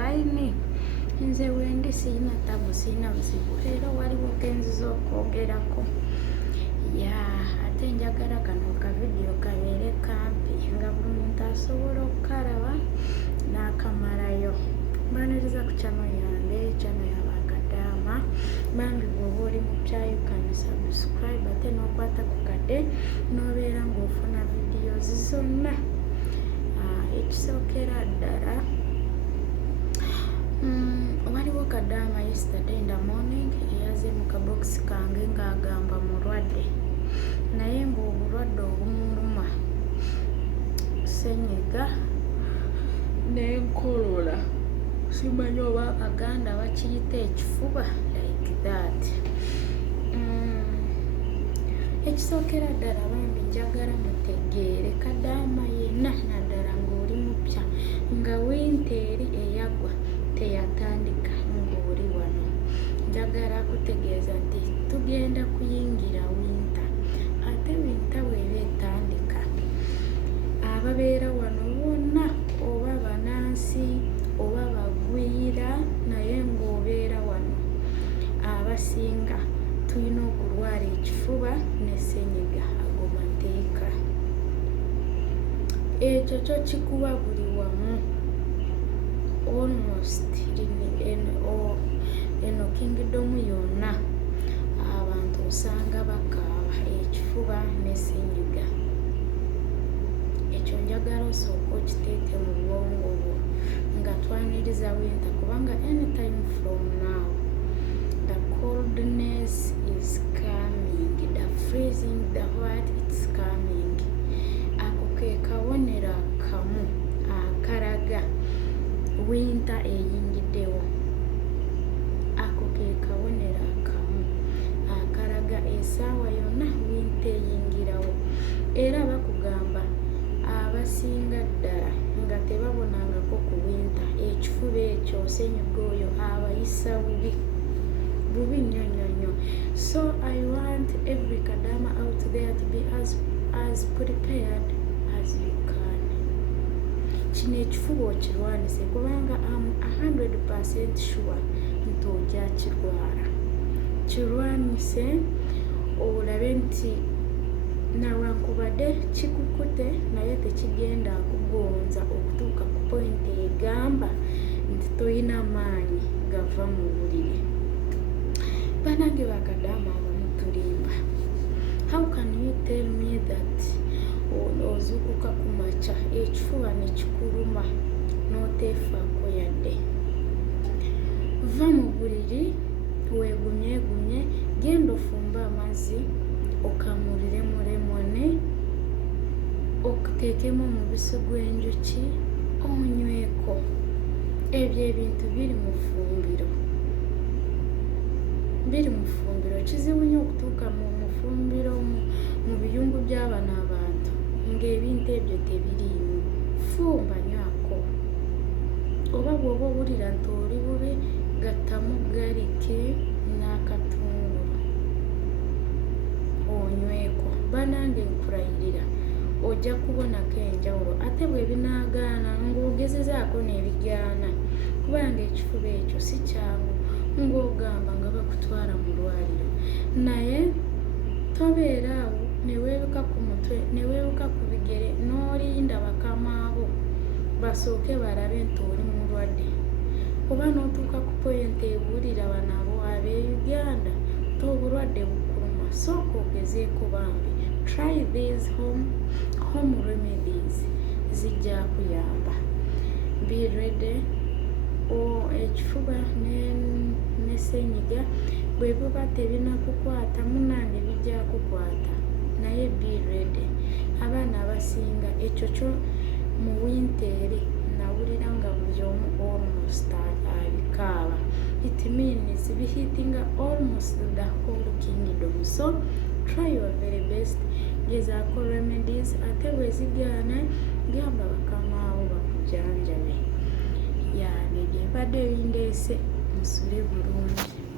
fine. Nze wendi sirina tabu, sirina buzibu. Leero waliwo genziza okwogerako. Ate njagala kano kavidiyo kabeere kampi nga buli muntu asobola okukalaba n'akamalayo. Mbaniriza ku channel yange, channel y'Abakadaama. Bambi bw'oba oli mupya you can subscribe ate n'okwata ku kade n'obeera ng'ofuna videos zonna. Ekisookera ddala waliwo Kadaama yesterday in the morning eyaze mu kabokisi kange ng'agamba mulwadde naye ng'obulwadde obumuluma senyiga n'enkolola simanyi oba Abaganda bakiyita ekifuba like that. Ekisookera ddala bambi njagala mutegeere Kadaama yenna naddala ng'oli mupya nga winteeri eyagwa teyatandika ng'oli wano. Njagala kutegeeza nti tugenda kuyingira winta ate winta bw'eba etandika ababeera wano bonna oba banansi oba bagwira naye ng'obeera wano abasinga tulina okulwala ekifuba ne ssenyiga ago mateeka. Ekyo kyo kikuba buli wamu almost eno kingdom yonna abantu osanga bakaaba ekifuba ne ssenyiga. Ekyo njagala osooka okiteeke mu bwongo bwo nga twaniriza winta kubanga anytime from now the coldness is coming, the freezing, the what it's coming. Ako ke kabonero akamu akalaga winta eyingiddewo. Ako ke kabonero akamu akalaga essaawa yonna winta eyingirawo. Era bakugamba abasinga ddala nga tebabonangako ku winta ekifuba ekyo ssenyiga oyo abayisa bubi bubi nnyo nnyo nnyo. So I want every Kadaama out there to be as prepared as you can. Kino ekifuba okirwanise kubanga am 100% sure nti ojja kirwala. Kirwanise olabe nti nawankubadde kikukute naye tekigenda kugonza okutuuka ku point egamba nti toyina maanyi gava mu buliri. Banange ba Kadaama abamu tulimba. How can you tell me that ozuukuka ku makya ekifuba ne kikuluma n'oteefaako yadde? Va mu buliri weegumyegumye, genda ofumbe amazzi okamuliremu lemone okuteekemu omubisi gw'enjuki onyweko. Ebyo ebintu biri mu ffumbiro, biri mu ffumbiro. Kizibu nnyo okutuuka mu ffumbiro mu biyungu by'abano abantu ng'ebintu ebyo tebiriimu. Fumba nywako. Oba bw'oba owulira nti oli bubi gattamu galike n'akatungulu onyweko. Banange nkulayirira ojja kubonako enjawulo ate bwe binaagaana ng'ogezezaako n'ebigaana kubanga ekifuba ekyo si kyangu ng'ogamba nga bakutwala mu ddwaliro. Naye tobeera awo ne weebuka ku mutwe ne weebuka ku bigere n'olinda bakamaabo basooke balabe nti oli mulwadde. Oba n'otuuka ku poyinti ebuulira bano ab'e-Uganda nti obulwadde bukuluma. Sooka ogezeeko bambi. Try these home remedies zijja kuyamba. Be ready. Ekifuba ne ssenyiga bwe buba tebinakukwata munange bijja kukwata naye be ready. Abaana abasinga ekyo kyo mu winteeri nawulira nga buli omu almost abikaaba. It means bihitinga almost the whole kingdom. So try your very best. Gezaako remedies ate bwe zigaana gamba bakamaawo bakujanjabe. Nebye mbadde bindeese musule bulungi.